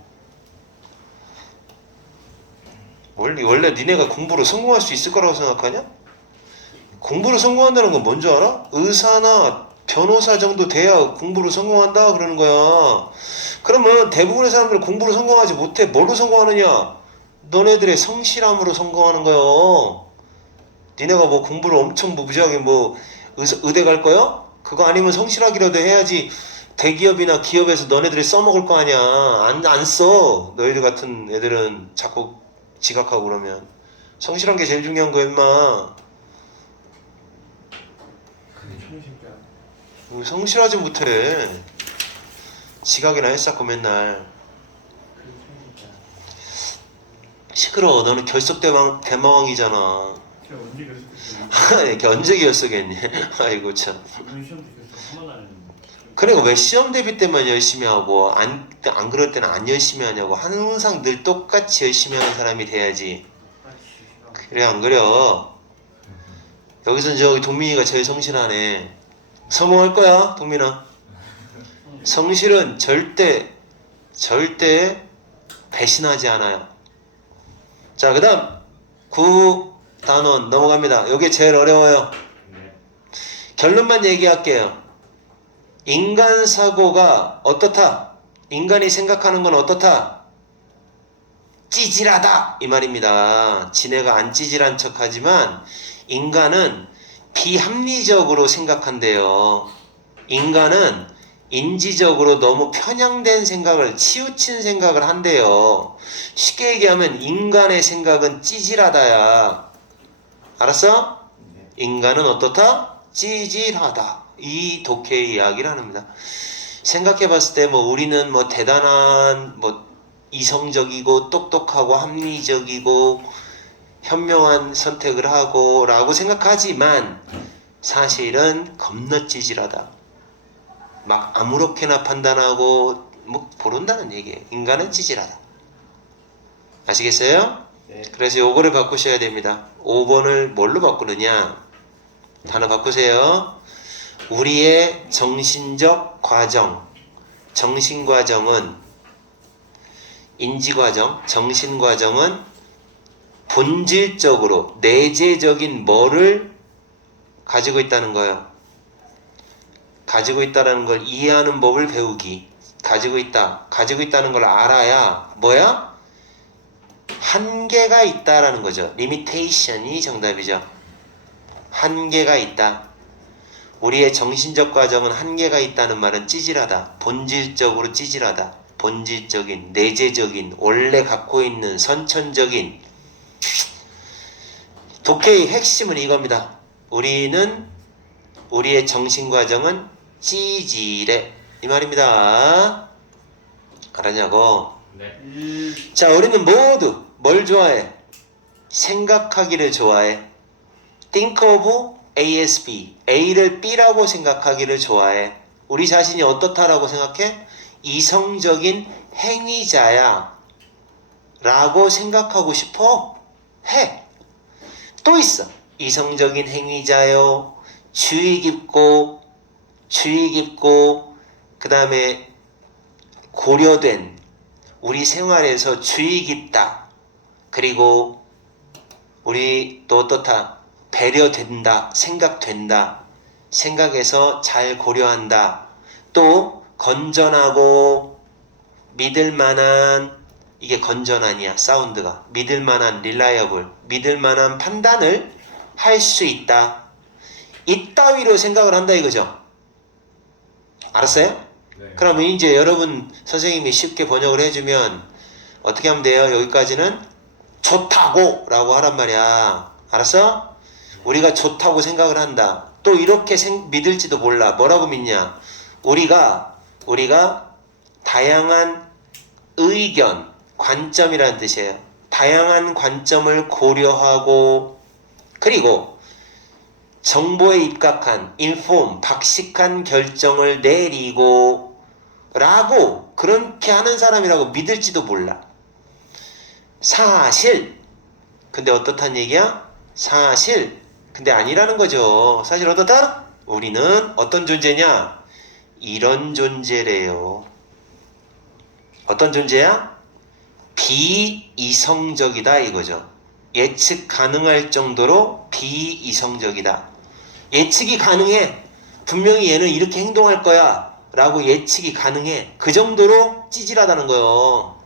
원래 니네가 공부로 성공할 수 있을 거라고 생각하냐? 공부로 성공한다는 건 뭔지 알아? 의사나 변호사 정도 돼야 공부로 성공한다 그러는 거야. 그러면 대부분의 사람들은 공부로 성공하지 못해. 뭘로 성공하느냐? 너네들의 성실함으로 성공하는 거야. 니네가 뭐 공부를 엄청 무지하게 뭐 의대 갈 거야? 그거 아니면 성실하기라도 해야지. 대기업이나 기업에서 너네들이 써먹을 거 아니야. 안 써. 너희들 같은 애들은 자꾸 지각하고 그러면. 성실한 게 제일 중요한 거야 임마. 성실하지 못해. 지각이나 했었고 맨날. 시끄러워. 너는 결석대망이잖아. 제가 언제 그랬어요? 이렇게 언제기였어겠니? 아이고 참. 오늘 시험 대표서 한번 안 했는데. 그리고 왜 시험 대비 때만 열심히 하고 안 그럴 때는 안 열심히 하냐고. 항상 늘 똑같이 열심히 하는 사람이 돼야지. 그래 안 그래요? 여기서 저기 동민이가 제일 성실하네. 성공할 거야 동민아. 성실은 절대 배신하지 않아요. 자, 그 다음 9단원 넘어갑니다. 이게 제일 어려워요. 네. 결론만 얘기할게요. 인간 사고가 어떻다? 인간이 생각하는 건 어떻다? 찌질하다 이 말입니다. 지네가 안 찌질한 척하지만 인간은 비합리적으로 생각한대요. 인간은 인지적으로 너무 편향된 생각을, 치우친 생각을 한대요. 쉽게 얘기하면 인간의 생각은 찌질하다야. 알았어? 네. 인간은 어떻다? 찌질하다. 이 독해의 이야기를 합니다. 생각해 봤을 때 뭐 우리는 뭐 대단한 뭐 이성적이고 똑똑하고 합리적이고 현명한 선택을 하고 라고 생각하지만 사실은 겁나 찌질하다. 막 아무렇게나 판단하고 뭐 모른다는 얘기예요. 인간은 찌질하다. 아시겠어요? 네. 그래서 요거를 바꾸셔야 됩니다. 5번을 뭘로 바꾸느냐? 단어 바꾸세요. 우리의 정신적 과정, 정신과정은, 인지과정, 정신과정은 본질적으로 내재적인 뭐를 가지고 있다는 거예요. 가지고 있다는 걸 이해하는 법을 배우기. 가지고 있다는 걸 알아야 뭐야? 한계가 있다라는 거죠. limitation이 정답이죠. 한계가 있다. 우리의 정신적 과정은 한계가 있다는 말은 찌질하다. 본질적으로 찌질하다. 본질적인, 내재적인, 원래 갖고 있는 선천적인. 독해의 핵심은 이겁니다. 우리의 정신 과정은 찌질해. 이 말입니다. 알았냐고? 네. 자, 우리는 모두 뭘 좋아해? 생각하기를 좋아해. Think of A as B. A를 B라고 생각하기를 좋아해. 우리 자신이 어떻다라고 생각해? 이성적인 행위자야 라고 생각하고 싶어? 해. 또 있어. 이성적인 행위자요. 주의 깊고 그 다음에 고려된, 우리 생활에서 주의 깊다. 그리고 우리 또 어떻다? 배려된다. 생각된다. 생각해서 잘 고려한다. 또 건전하고 믿을만한, 이게 건전하냐 사운드가, 믿을만한 reliable, 믿을만한 판단을 할 수 있다. 이따위로 생각을 한다 이거죠. 알았어요? 네. 그러면 이제 여러분 선생님이 쉽게 번역을 해주면 어떻게 하면 돼요? 여기까지는 좋다고 라고 하란 말이야. 알았어? 우리가 좋다고 생각을 한다. 또 이렇게 믿을지도 몰라. 뭐라고 믿냐? 우리가 다양한 의견, 관점이라는 뜻이에요. 다양한 관점을 고려하고, 그리고 정보에 입각한 inform, 박식한 결정을 내리고 라고, 그렇게 하는 사람이라고 믿을지도 몰라. 사실, 근데 어떻단 얘기야? 사실, 근데 아니라는 거죠. 사실 어떻다? 우리는 어떤 존재냐? 이런 존재래요. 어떤 존재야? 비이성적이다 이거죠. 예측 가능할 정도로 비이성적이다. 예측이 가능해. 분명히 얘는 이렇게 행동할 거야 라고 예측이 가능해. 그 정도로 찌질하다는 거예요.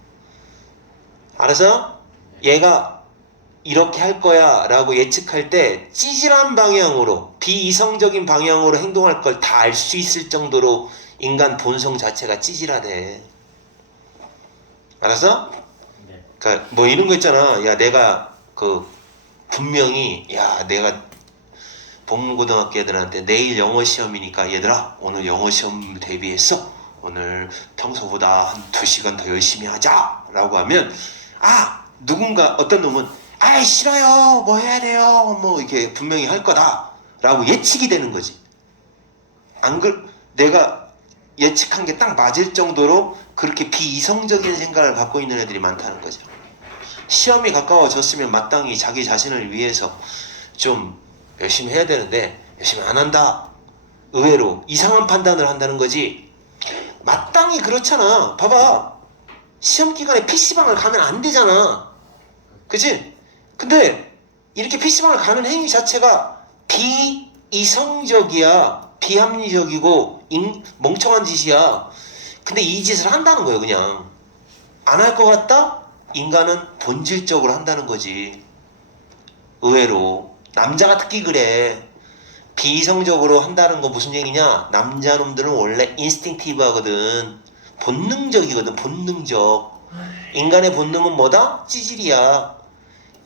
알아서? 얘가 이렇게 할 거야 라고 예측할 때 찌질한 방향으로, 비이성적인 방향으로 행동할 걸 다 알 수 있을 정도로 인간 본성 자체가 찌질하대. 알았어? 네. 그러니까 뭐 이런 거 있잖아. 야, 내가 분명히, 야, 내가 복문고등학교 애들한테 내일 영어 시험이니까 얘들아 오늘 영어 시험 대비했어. 오늘 평소보다 한 2시간 더 열심히 하자 라고 하면, 누군가 어떤 놈은 아이 싫어요, 뭐 해야 돼요, 뭐 이렇게 분명히 할 거다 라고 예측이 되는 거지. 내가 예측한 게 딱 맞을 정도로 그렇게 비이성적인 생각을 갖고 있는 애들이 많다는 거죠. 시험이 가까워졌으면 마땅히 자기 자신을 위해서 좀 열심히 해야 되는데 열심히 안 한다. 의외로 이상한 판단을 한다는 거지. 마땅히 그렇잖아. 봐봐, 시험 기간에 PC방을 가면 안 되잖아. 그치? 근데 이렇게 PC방을 가는 행위 자체가 비이성적이야. 비합리적이고 멍청한 짓이야. 근데 이 짓을 한다는 거예요. 그냥 안 할 것 같다? 인간은 본질적으로 한다는 거지. 의외로 남자가 특히 그래. 비이성적으로 한다는 거 무슨 얘기냐? 남자놈들은 원래 인스팅티브 하거든. 본능적이거든. 본능적. 인간의 본능은 뭐다? 찌질이야.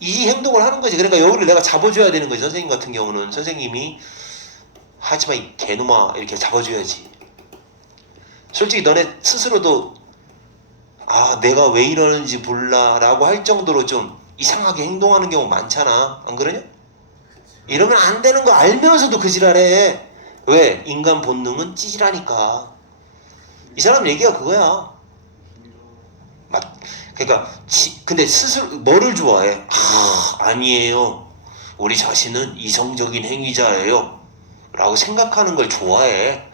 이 행동을 하는 거지. 그러니까 여기를 내가 잡아줘야 되는 거지. 선생님 같은 경우는 선생님이 하지마 이 개놈아 이렇게 잡아줘야지. 솔직히 너네 스스로도 아 내가 왜 이러는지 몰라 라고 할 정도로 좀 이상하게 행동하는 경우 많잖아. 안 그러냐? 이러면 안 되는 거 알면서도 그 지랄해. 왜? 인간 본능은 찌질하니까. 이 사람 얘기가 그거야. 그러니까 근데 스스로 뭐를 좋아해? 아니에요. 우리 자신은 이성적인 행위자예요. 라고 생각하는 걸 좋아해.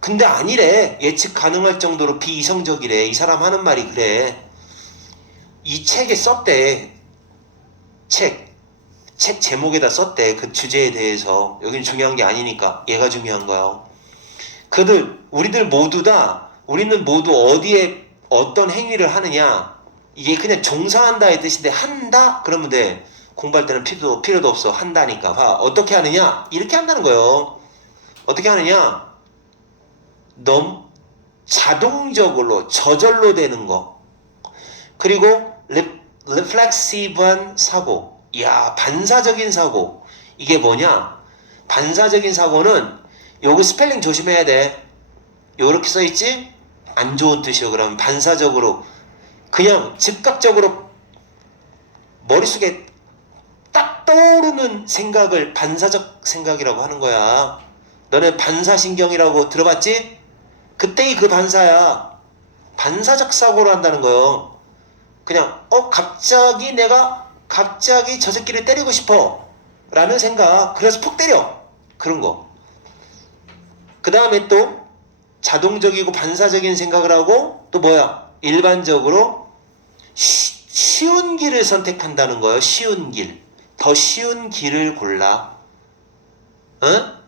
근데 아니래. 예측 가능할 정도로 비이성적이래. 이 사람 하는 말이 그래. 이 책에 썼대. 책 제목에다 썼대. 그 주제에 대해서. 여기는 중요한 게 아니니까 얘가 중요한 거야. 우리는 모두 어디에 어떤 행위를 하느냐, 이게 그냥 종사한다의 뜻인데 한다? 그러면 돼. 공부할 때는 필요도 없어. 한다니까. 봐. 어떻게 하느냐? 이렇게 한다는 거예요. 어떻게 하느냐? 자동적으로 저절로 되는 거. 그리고 reflexive한 사고. 이야, 반사적인 사고. 이게 뭐냐? 반사적인 사고는 요거 스펠링 조심해야 돼. 요렇게 써있지? 안 좋은 뜻이요. 그러면 반사적으로 그냥 즉각적으로 머릿속에 딱 떠오르는 생각을 반사적 생각이라고 하는 거야. 너네 반사신경이라고 들어봤지? 그때의 그 반사야. 반사적 사고를 한다는 거예요. 그냥 갑자기 저 새끼를 때리고 싶어 라는 생각. 그래서 푹 때려. 그런 거. 그 다음에 또 자동적이고 반사적인 생각을 하고 또 뭐야? 일반적으로 쉬운 길을 선택한다는 거예요. 쉬운 길. 더 쉬운 길을 골라.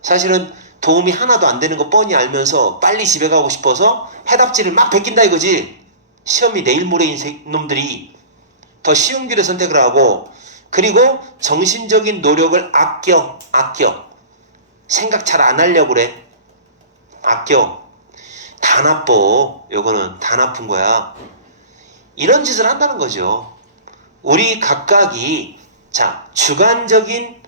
사실은 도움이 하나도 안 되는 거 뻔히 알면서 빨리 집에 가고 싶어서 해답지를 막 베낀다 이거지. 시험이 내일 모레인 놈들이 더 쉬운 길을 선택을 하고, 그리고 정신적인 노력을 아껴. 생각 잘 안 하려고 그래. 아껴. 다 나빠. 요거는 다 나쁜 거야. 이런 짓을 한다는 거죠. 우리 각각이 주관적인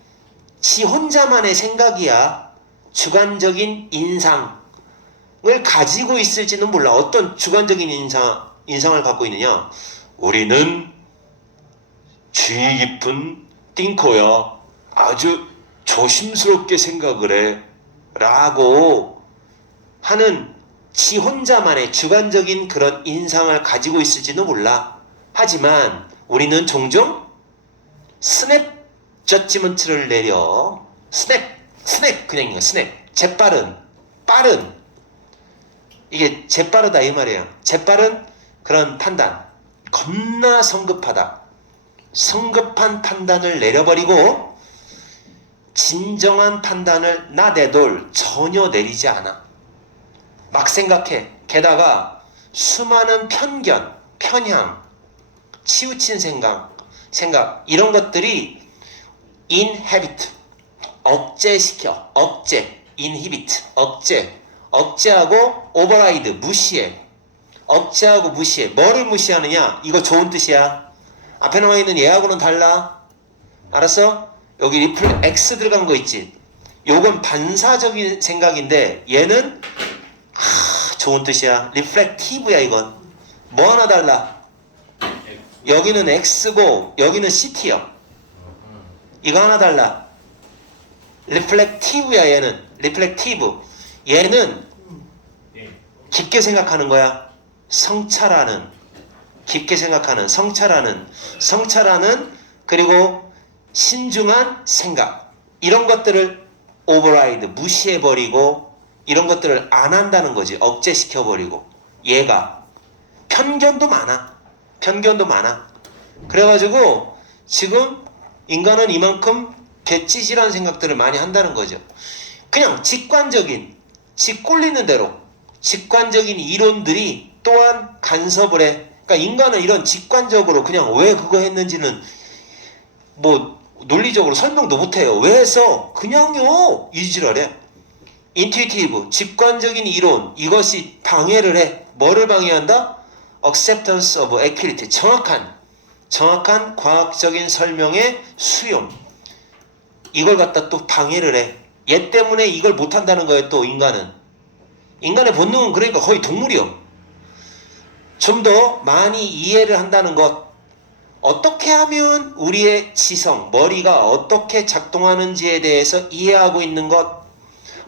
지 혼자만의 생각이야. 주관적인 인상을 가지고 있을지는 몰라. 어떤 주관적인 인상을 갖고 있느냐? 우리는 주의 깊은 띵커야. 아주 조심스럽게 생각을 해. 라고 하는 지 혼자만의 주관적인 그런 인상을 가지고 있을지는 몰라. 하지만 우리는 종종 스냅 저지먼트를 내려. 스냅 그냥 이거 스냅. 빠른 이게 재빠르다 이 말이에요. 재빠른 그런 판단. 겁나 성급하다. 성급한 판단을 내려버리고 진정한 판단을 나대돌 전혀 내리지 않아. 막 생각해. 게다가 수많은 편견, 편향, 치우친 생각 이런 것들이 inhibit, 억제시켜. inhibit, 억제하고 override, 무시해. 억제하고 무시해. 뭐를 무시하느냐? 이거 좋은 뜻이야. 앞에 나와 있는 얘하고는 달라. 알았어? 여기 리플 X 들어간 거 있지? 요건 반사적인 생각인데 얘는 좋은 뜻이야. 리플렉티브야 이건. 뭐 하나 달라. 여기는 X고 여기는 CT야. 이거 하나 달라. 리플렉티브야 얘는. 리플렉티브. 얘는 깊게 생각하는 거야. 성찰하는. 깊게 생각하는. 성찰하는 그리고 신중한 생각. 이런 것들을 오버라이드, 무시해버리고 이런 것들을 안 한다는 거지. 억제시켜버리고. 얘가 편견도 많아. 그래가지고 지금 인간은 이만큼 개찌질한 생각들을 많이 한다는 거죠. 그냥 지 꼴리는 대로 직관적인 이론들이 또한 간섭을 해. 그러니까 인간은 이런 직관적으로 그냥 왜 그거 했는지는 뭐 논리적으로 설명도 못해요. 왜 해서? 그냥요. 이지랄해. 인투이티브, 직관적인 이론, 이것이 방해를 해. 뭐를 방해한다? acceptance of accurate, 정확한 과학적인 설명의 수용. 이걸 갖다 또 방해를 해. 얘 때문에 이걸 못한다는 거예요. 또 인간의 본능은 그러니까 거의 동물이요. 좀 더 많이 이해를 한다는 것. 어떻게 하면 우리의 지성, 머리가 어떻게 작동하는지에 대해서 이해하고 있는 것,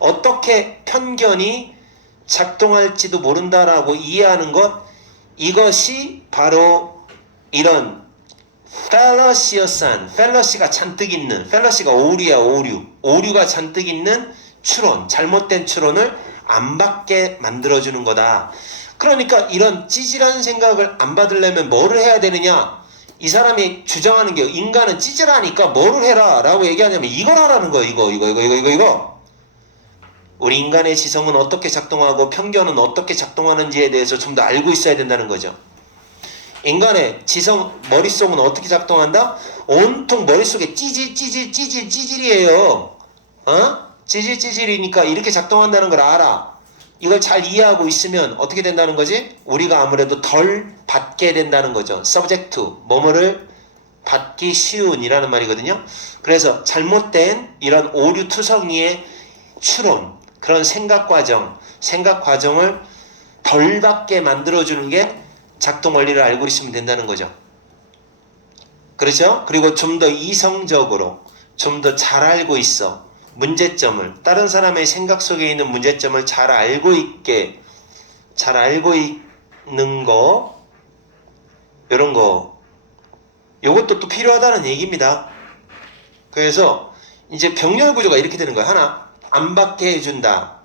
어떻게 편견이 작동할지도 모른다라고 이해하는 것, 이것이 바로 이런 펠러시가 잔뜩 있는, 펠러시가 오류야, 오류가 잔뜩 있는 추론, 잘못된 추론을 안 받게 만들어주는 거다. 그러니까 이런 찌질한 생각을 안 받으려면 뭐를 해야 되느냐? 이 사람이 주장하는 게 인간은 찌질하니까 뭐를 해라 라고 얘기하냐면 이걸 하라는 거야. 이거. 우리 인간의 지성은 어떻게 작동하고 편견은 어떻게 작동하는지에 대해서 좀 더 알고 있어야 된다는 거죠. 인간의 지성, 머릿속은 어떻게 작동한다? 온통 머릿속에 찌질이에요. 찌질이니까 이렇게 작동한다는 걸 알아. 이걸 잘 이해하고 있으면 어떻게 된다는 거지? 우리가 아무래도 덜 받게 된다는 거죠. subject to, 뭐뭐를 받기 쉬운이라는 말이거든요. 그래서 잘못된 이런 오류투성이의 추론, 그런 생각 과정을 덜 받게 만들어주는 게 작동 원리를 알고 있으면 된다는 거죠. 그렇죠? 그리고 좀 더 이성적으로, 좀 더 잘 알고 있어. 문제점을, 다른 사람의 생각 속에 있는 문제점을 잘 알고 있는 거, 이런 거, 요것도 또 필요하다는 얘기입니다. 그래서 이제 병렬 구조가 이렇게 되는 거야. 하나, 안 받게 해준다.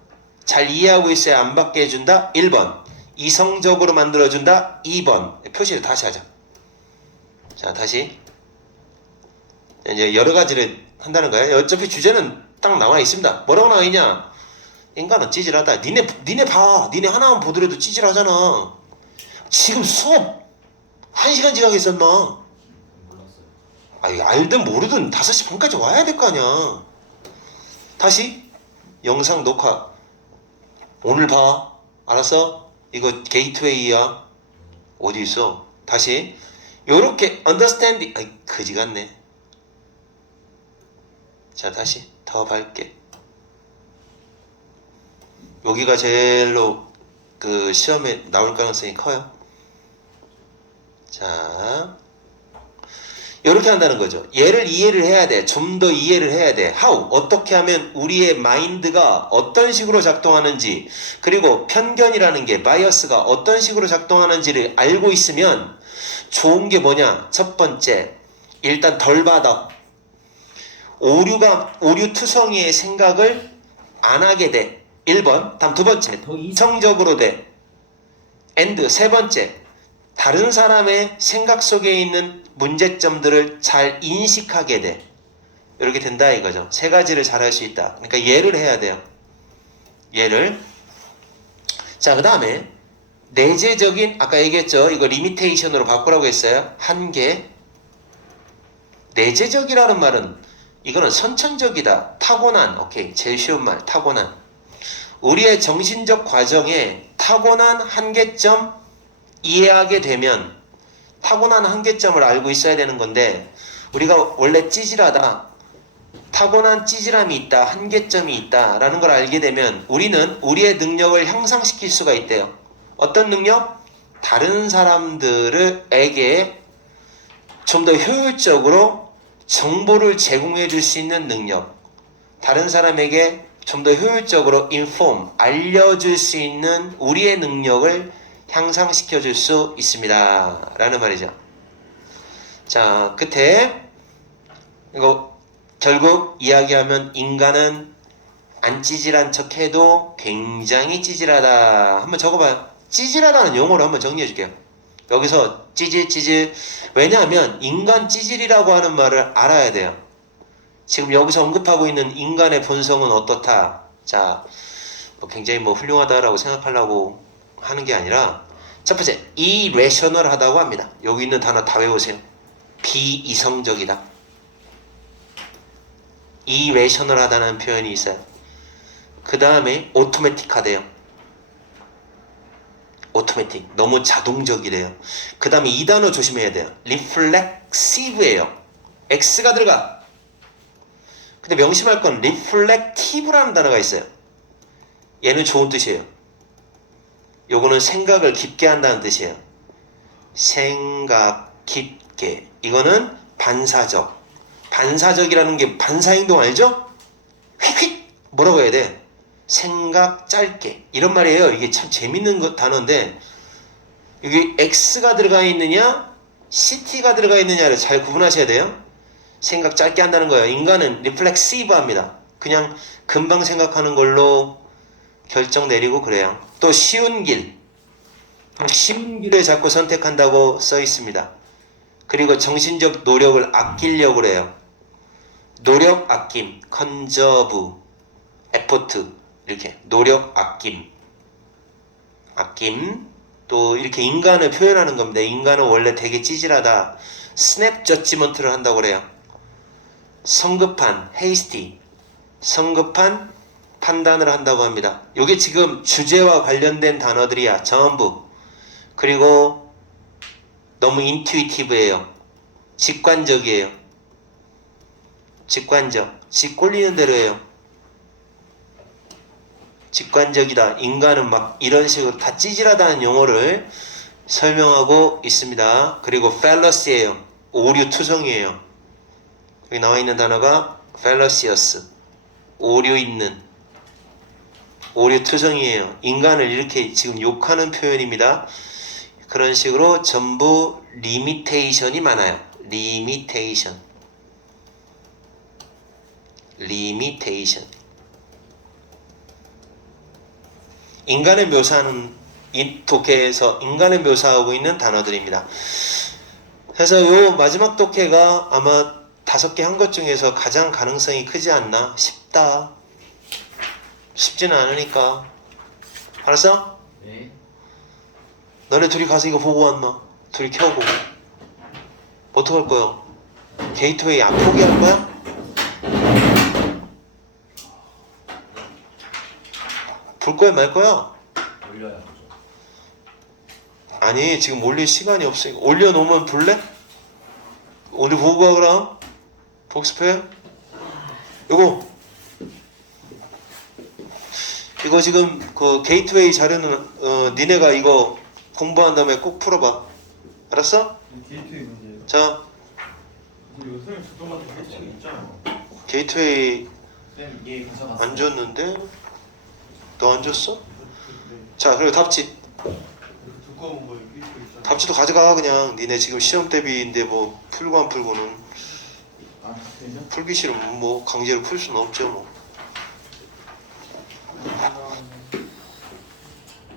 잘 이해하고 있어야 안 받게 해준다. 1번. 이성적으로 만들어준다. 2번. 표시를 다시 하자. 자, 다시. 이제 여러 가지를 한다는 거예요. 어차피 주제는 딱 나와 있습니다. 뭐라고 나와 있냐? 인간은 찌질하다. 니네 봐. 니네 하나만 보더라도 찌질하잖아. 지금 수업 1시간 지나게 있었나? 몰랐어요. 아니, 알든 모르든 5시 반까지 와야 될 거 아니야. 다시 영상 녹화. 오늘 봐. 알았어? 이거 게이트웨이야. 어디 있어? 다시 요렇게 understanding. 아이, 그지 같네. 자, 다시 더 밝게. 여기가 제일로 그 시험에 나올 가능성이 커요. 자, 이렇게 한다는 거죠. 얘를 이해를 해야 돼. 좀 더 이해를 해야 돼. How? 어떻게 하면 우리의 마인드가 어떤 식으로 작동하는지, 그리고 편견이라는 게, 바이어스가 어떤 식으로 작동하는지를 알고 있으면 좋은 게 뭐냐? 첫 번째, 일단 덜 받아. 오류투성이의 생각을 안 하게 돼. 1번. 다음 두 번째, 더 이성적으로 돼. and 세 번째, 다른 사람의 생각 속에 있는 문제점들을 잘 인식하게 돼. 이렇게 된다 이거죠. 세 가지를 잘 할 수 있다. 그러니까 예를 해야 돼요. 예를. 자, 그 다음에 내재적인, 아까 얘기했죠. 이거 리미테이션으로 바꾸라고 했어요. 한계. 내재적이라는 말은 이거는 선천적이다. 타고난. 오케이. 제일 쉬운 말. 타고난. 우리의 정신적 과정에 타고난 한계점 이해하게 되면, 타고난 한계점을 알고 있어야 되는 건데, 우리가 원래 찌질하다, 타고난 찌질함이 있다, 한계점이 있다 라는 걸 알게 되면 우리는 우리의 능력을 향상시킬 수가 있대요. 어떤 능력? 다른 사람들에게 좀 더 효율적으로 정보를 제공해 줄 수 있는 능력, 다른 사람에게 좀 더 효율적으로 inform, 알려줄 수 있는 우리의 능력을 향상시켜 줄 수 있습니다 라는 말이죠. 자, 끝에 이거 결국 이야기하면 인간은 안 찌질한 척 해도 굉장히 찌질하다. 한번 적어봐요. 찌질하다는 용어로 한번 정리해 줄게요. 여기서 찌질. 왜냐하면 인간 찌질이라고 하는 말을 알아야 돼요. 지금 여기서 언급하고 있는 인간의 본성은 어떻다. 자, 굉장히 훌륭하다라고 생각하려고 하는 게 아니라, 첫 번째, irrational하다고 합니다. 여기 있는 단어 다 외우세요. 비이성적이다. irrational하다는 표현이 있어요. 그 다음에 automatic하대요. automatic. 너무 자동적이래요. 그 다음에 이 단어 조심해야 돼요. reflexive예요. X가 들어가. 근데 명심할 건 reflective라는 단어가 있어요. 얘는 좋은 뜻이에요. 요거는 생각을 깊게 한다는 뜻이에요. 생각 깊게. 이거는 반사적. 반사적이라는 게 반사행동 알죠? 휙휙 뭐라고 해야 돼? 생각 짧게. 이런 말이에요. 이게 참 재밌는 단어인데 여기 X가 들어가 있느냐 CT가 들어가 있느냐를 잘 구분하셔야 돼요. 생각 짧게 한다는 거예요. 인간은 리플렉시브 합니다. 그냥 금방 생각하는 걸로 결정 내리고 그래요. 또 쉬운 길을 자꾸 선택한다고 써 있습니다. 그리고 정신적 노력을 아끼려고 그래요. 노력 아낌, 컨저브, 에포트 이렇게 노력 아낌 또 이렇게 인간을 표현하는 겁니다. 인간은 원래 되게 찌질하다. 스냅 저지먼트를 한다고 그래요. 성급한 hasty 성급한 판단을 한다고 합니다. 이게 지금 주제와 관련된 단어들이야 전부. 그리고 너무 인투이티브해요. 직관적이에요. 직 꼴리는 대로 해요. 직관적이다. 인간은 막 이런 식으로 다 찌질하다는 용어를 설명하고 있습니다. 그리고 fallacy예요. 오류투성이에요. 여기 나와 있는 단어가 fallacious. 오류 있는. 오류투성이에요. 인간을 이렇게 지금 욕하는 표현입니다. 그런 식으로 전부 limitation이 많아요. limitation. 인간을 묘사하는 이 독해에서 인간을 묘사하고 있는 단어들입니다. 그래서 요 마지막 독해가 아마 5개 한 것 중에서 가장 가능성이 크지 않나 싶다. 쉽지는 않으니까. 알았어? 네. 너네 둘이 가서 이거 보고 왔나? 둘이 켜고. 어떡할 거야? 게이트웨이 안 포기할 거야? 볼 거야 말 거야? 올려야 하죠. 아니 지금 올릴 시간이 없으니까 올려놓으면 볼래? 오늘 보고 가 그럼 복습해. 이거 지금 그 게이트웨이 자료는 니네가 이거 공부한 다음에 꼭 풀어봐. 알았어? 게이트웨이 문제예요. 자 근데 요새 주도마다 게이트웨이 있잖아요. 게이트웨이 쌤 이게 가져갔어요. 안 줬는데? 너 안 줬어? 네. 자 그리고 답지. 두꺼운 거 게이트웨이 있잖아요. 답지도 가져가. 그냥 니네 지금 시험 대비인데 뭐 풀고 안 풀고는 아 그래요? 풀기 싫으면 뭐 강제로 풀 수는 없죠 뭐.